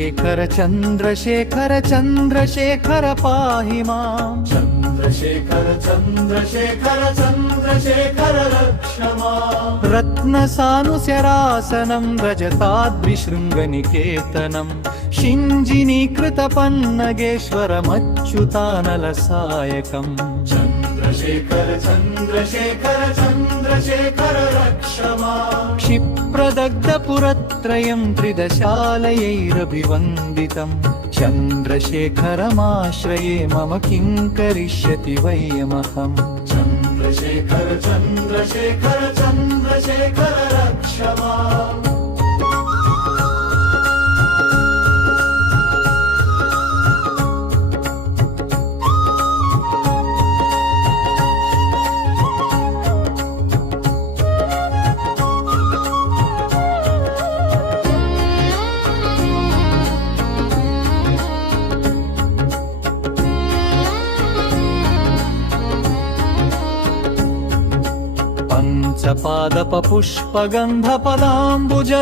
चन्द्रशेखर चन्द्रशेखर चन्द्रशेखर पाहि माम् चन्द्रशेखर चन्द्रशेखर चन्द्रशेखर रक्ष माम् रत्नसानुस्यरासनं रजताद्रिशृङ्गनिकेतनं शिञ्जिनीकृतपन्नगेश्वरमच्युतानलसायकम् चन्द्रशेखर चन्द्रशेखर चन्द्रशेखर रक्ष माम् क्षिप्रदग्धपुरत्रयं त्रिदशालयैरभिवन्दितं चन्द्रशेखरमाश्रये मम किं करिष्यति वयमहम् चन्द्रशेखर चन्द्रशेखर चन्द्रशेखर रक्ष माम्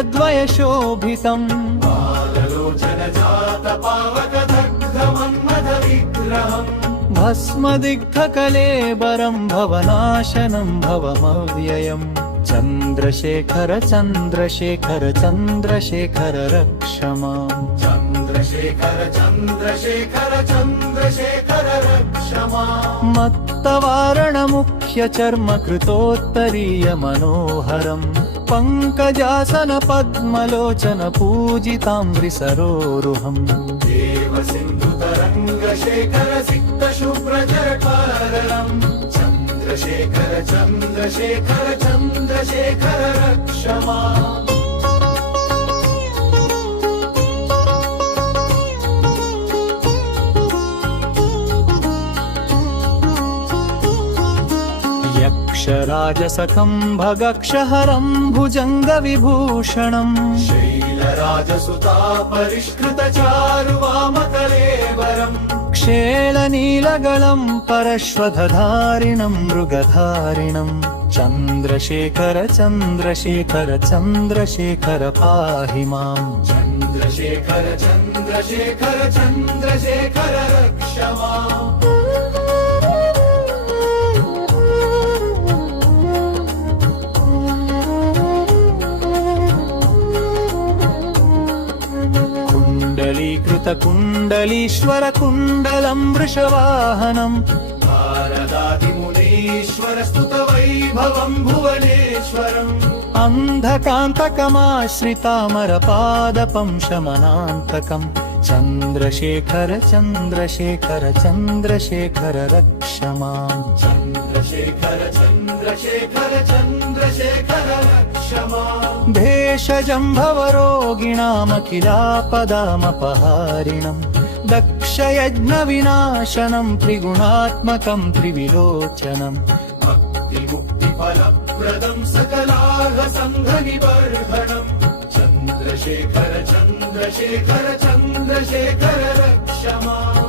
पञ्चपादपपुष्पगन्धपदाम्बुजद्वयशोभितम् बाललोचनजातपावकदग्धमन्मथविग्रहम् भस्मदिग्धकलेबरं भवनाशनं भवमव्ययम् चन्द्रशेखर चन्द्रशेखर चन्द्रशेखर रक्ष माम् चन्द्रशेखर चन्द्रशेखर चन्द्रशेखर रक्ष माम् मत्तवारणमुख्यचर्मकृतोत्तरीयमनोहरम् पङ्कजासनपद्मलोचनपूजिताम्बृसरोरुहम् देवसिन्धुतरङ्गशेखर सिक्तशुभ्रजटाररम् चन्द्रशेखर चन्द्रशेखर चन्द्रशेखर रक्ष माम् यक्षराजसखं भगक्षहरं भुजङ्गविभूषणम् शैलराजसुतापरिष्कृतचारुवामकलेवरम् क्षेलनीलगलं परश्वधधारिणं मृगधारिणं चन्द्रशेखर चन्द्रशेखर चन्द्रशेखर पाहि माम् चन्द्रशेखर चन्द्रशेखर चन्द्रशेखर रक्ष माम् कुण्डलीकृतकुण्डलीश्वर कुण्डलं वृषवाहनम् भारदादिमुनीश्वर स्तुतवैभवम् भुवनेश्वरम् अन्धकान्तकमाश्रितामरपादपं शमनान्तकम् चन्द्रशेखर चन्द्रशेखर चन्द्रशेखर रक्ष माम् चन्द्रशेखर चन्द्रशेखर चन्द्रशेखर रक्ष माम् भेषजं भवरोगिणामखिलापदामपहारिणम् दक्षयज्ञविनाशनं त्रिगुणात्मकं त्रिविलोचनम् भक्तिमुक्तिफलप्रदं सकलार्हसङ्घनिबर्हणम् चन्द्रशेखर चन्द्रशेखर चन्द्रशेखर रक्ष माम्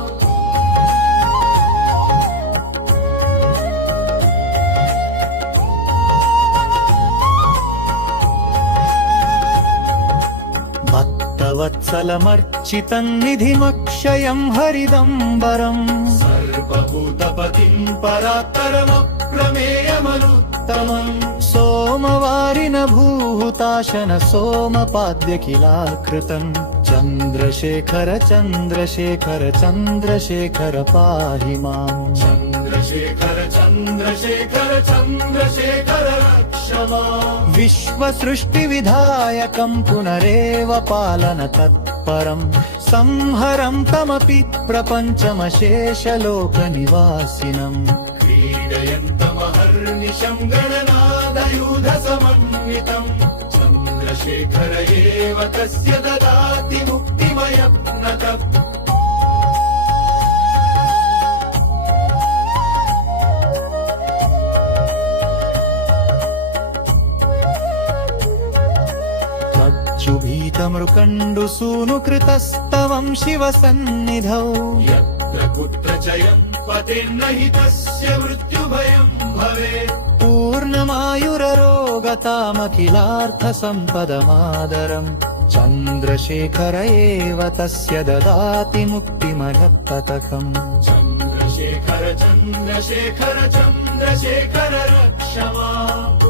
भक्तवत्सलमर्चितं निधिमक्षयं हरिदम्बरम् सर्वभूतपतिं परात्परमप्रमेयमनुत्तमम् सोमवारिन भूहुताशन सोमपाद्यखिलाकृतम् चन्द्रशेखर चन्द्रशेखर चन्द्रशेखर पाहि माम् चन्द्रशेखर चन्द्रशेखर चन्द्रशेखर रक्ष माम् विश्वसृष्टिविधायकं पुनरेव पालन तत्परम् संहरं तमपि प्रपञ्चमशेषलोकनिवासिनम् क्रीडयन्तमहर्निशं गणनादयुधसमन्वितम् चन्द्रशेखर एव तस्य ददाति मुक्तिमयत्नतः मृकण्डुसूनुकृतस्तवं शिवसन्निधौ यत्र कुत्र च यं पतेन्न हि तस्य मृत्युभयं भवेत् पूर्णमायुररोगतामखिलार्थसम्पदमादरम् चन्द्रशेखर एव तस्य ददाति मुक्तिमधपतकम् चन्द्रशेखर चन्द्रशेखर चन्द्रशेखर रक्ष माम्